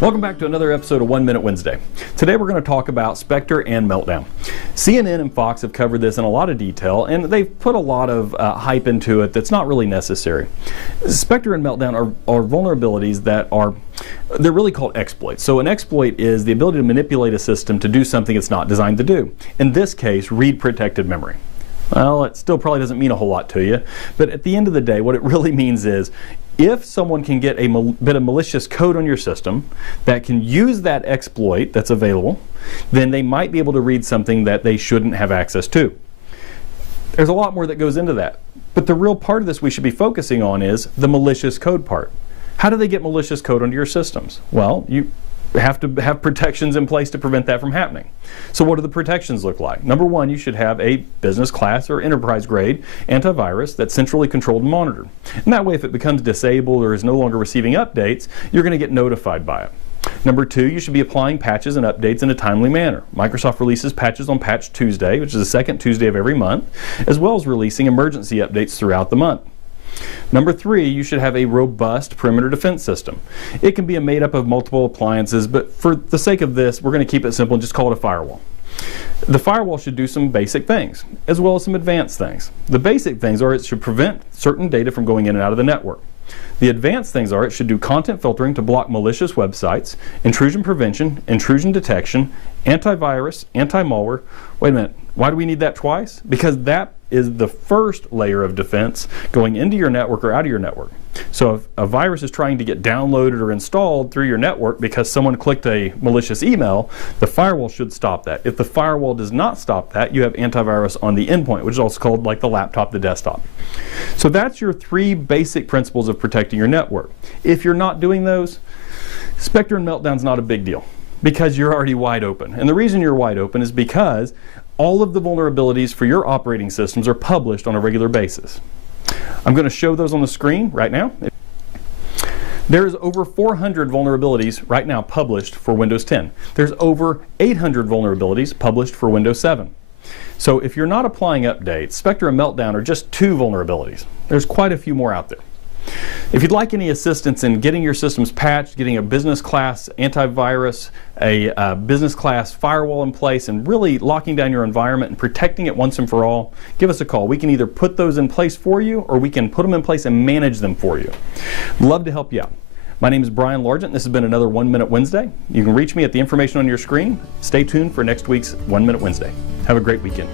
Welcome back to another episode of 1 Minute Wednesday. Today we're going to talk about Spectre and Meltdown. CNN and Fox have covered this in a lot of detail, and they've put a lot of hype into it that's not really necessary. Spectre and Meltdown are vulnerabilities that they're really called exploits. So an exploit is the ability to manipulate a system to do something it's not designed to do. In this case, read protected memory. Well, it still probably doesn't mean a whole lot to you, but at the end of the day, what it really means is if someone can get a bit of malicious code on your system that can use that exploit that's available, then they might be able to read something that they shouldn't have access to. There's a lot more that goes into that, but the real part of this we should be focusing on is the malicious code part. How do they get malicious code onto your systems? Well, you have to have protections in place to prevent that from happening. So what do the protections look like? Number one, you should have a business class or enterprise grade antivirus that's centrally controlled and monitored. And that way, if it becomes disabled or is no longer receiving updates, you're going to get notified by it. Number two, you should be applying patches and updates in a timely manner. Microsoft releases patches on Patch Tuesday, which is the second Tuesday of every month, as well as releasing emergency updates throughout the month. Number three, you should have a robust perimeter defense system. It can be made up of multiple appliances, but for the sake of this, we're going to keep it simple and just call it a firewall. The firewall should do some basic things, as well as some advanced things. The basic things are it should prevent certain data from going in and out of the network. The advanced things are it should do content filtering to block malicious websites, intrusion prevention, intrusion detection, antivirus, anti-malware. Wait a minute, why do we need that twice? Because that is the first layer of defense going into your network or out of your network. So if a virus is trying to get downloaded or installed through your network because someone clicked a malicious email, the firewall should stop that. If the firewall does not stop that, you have antivirus on the endpoint, which is also called like the laptop, the desktop. So that's your three basic principles of protecting your network. If you're not doing those, Spectre and Meltdown's not a big deal because you're already wide open. And the reason you're wide open is because all of the vulnerabilities for your operating systems are published on a regular basis. I'm going to show those on the screen right now. There's over 400 vulnerabilities right now published for Windows 10. There's over 800 vulnerabilities published for Windows 7. So if you're not applying updates, Spectre and Meltdown are just two vulnerabilities. There's quite a few more out there. If you'd like any assistance in getting your systems patched, getting a business class antivirus, a business class firewall in place, and really locking down your environment and protecting it once and for all, give us a call. We can either put those in place for you or we can put them in place and manage them for you. Love to help you out. My name is Brian Largent. This has been another 1 Minute Wednesday. You can reach me at the information on your screen. Stay tuned for next week's 1 Minute Wednesday. Have a great weekend.